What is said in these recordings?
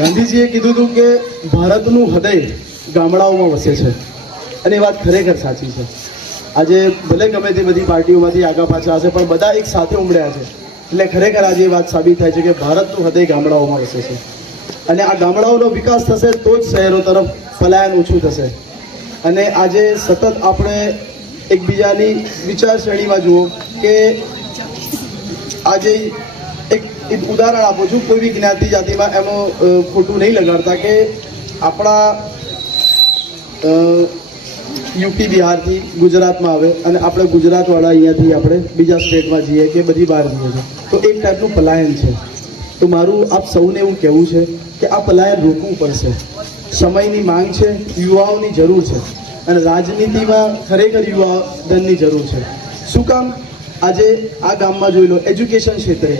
ગાંધીજીએ કીધું હતું કે ભારતનું હૃદય ગામડાઓમાં વસે છે અને એ વાત ખરેખર સાચી છે. આજે ભલે ગમે તે બધી પાર્ટીઓમાંથી આગા પાછા હશે પણ બધા એક સાથે ઉમળ્યા છે એટલે ખરેખર આજે એ વાત સાબિત થાય છે કે ભારતનું હૃદય ગામડાઓમાં વસે છે અને આ ગામડાઓનો વિકાસ થશે તો જ શહેરો તરફ પલાયન ઓછું થશે. અને આજે સતત આપણે એકબીજાની વિચારશ્રેણીમાં જુઓ કે આજે એક ઉદાહરણ આપું છું, કોઈ બી જ્ઞાતિ જાતિમાં એમાં ખોટું નહીં લગાડતા કે આપણા યુપી બિહારથી ગુજરાતમાં આવે અને આપણે ગુજરાતવાળા અહીંયાથી આપણે બીજા સ્ટેટમાં જઈએ કે બધી બહાર જઈએ છીએ તો એક ટાઈપનું પલાયન છે. તો મારું આપ સૌને એવું કહેવું છે કે આ પલાયન રોકવું પડશે. સમયની માંગ છે, યુવાઓની જરૂર છે અને રાજનીતિમાં ખરેખર યુવા ધનની જરૂર છે. શું કામ? આજે આ ગામમાં જોઈ લો, એજ્યુકેશન ક્ષેત્રે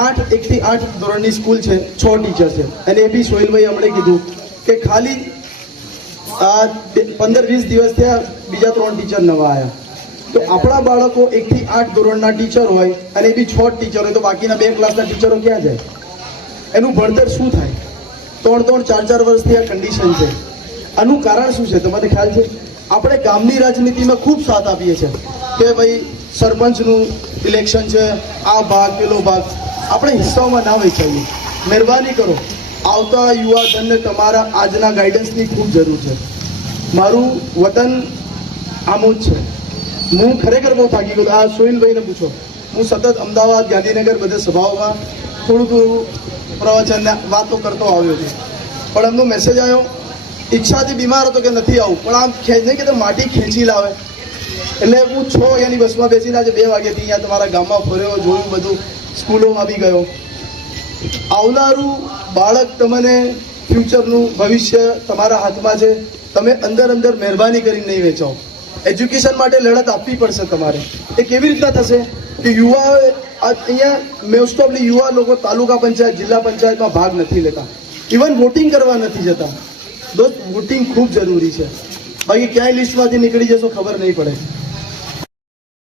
1 થી 8 ધોરણની સ્કૂલ છે, 6 ટીચર છે અને એ બી સોહેલભાઈ હમણે કીધું કે ખાલી 15-20 દિવસ થયા બીજા 3 ટીચર નવા આવ્યા. તો આપણા બાળકો 1 થી 8 ધોરણના ટીચર હોય અને એ બી 6 ટીચર હોય તો બાકીના 2 ક્લાસના ટીચરો ક્યાં જાય? એનું ભણતર શું થાય? 3-4 વર્ષથી આ કન્ડિશન છે. આનું કારણ શું છે તમને ખ્યાલ છે? આપણે ગામની રાજનીતિમાં ખૂબ સાથ આપીએ છીએ કે ભાઈ સરપંચનું ઇલેક્શન છે, આ ભાગ પેલો ભાગ. આપણે હિસ્સાઓમાં ના વહેંચાઈએ. મહેરબાની કરો, આવતા યુવા ધનને તમારા આજના ગાઈડન્સની ખૂબ જરૂર છે. મારું વતન આમોદ છે. હું ખરેખર બહુ થાકી ગયો. આ સોહિલભાઈને પૂછો, હું સતત અમદાવાદ, ગાંધીનગર બધે સભાઓમાં થોડું પ્રવચનને વાતો કરતો આવ્યો છું પણ એમનો મેસેજ આવ્યો, ઈચ્છાથી બીમાર હતો કે નથી આવું પણ આમ નહીં કે માટી ખેંચી લાવે એટલે હું 6 વાગ્યાની બસમાં બેસીને આજે 2 વાગ્યાથી અહીંયા તમારા ગામમાં ફર્યો, જોયું, બધું સ્કૂલોમાં બી ગયો. આવનારું બાળક તમને ફ્યુચરનું ભવિષ્ય તમારા હાથમાં છે. તમે અંદર મહેરબાની કરીને નહીં વેચાઓ. એજ્યુકેશન માટે લડત આપવી પડશે તમારે. એ કેવી રીતના થશે કે યુવાઓએ અહીંયા મોસ્ટ ઓફલી યુવા લોકો તાલુકા પંચાયત, જિલ્લા પંચાયતમાં ભાગ નથી લેતા, ઇવન વોટિંગ કરવા નથી જતા. દોસ્ત, વોટિંગ ખૂબ જરૂરી છે, બાકી ક્યાંય લિસ્ટમાંથી નીકળી જશો ખબર નહીં પડે.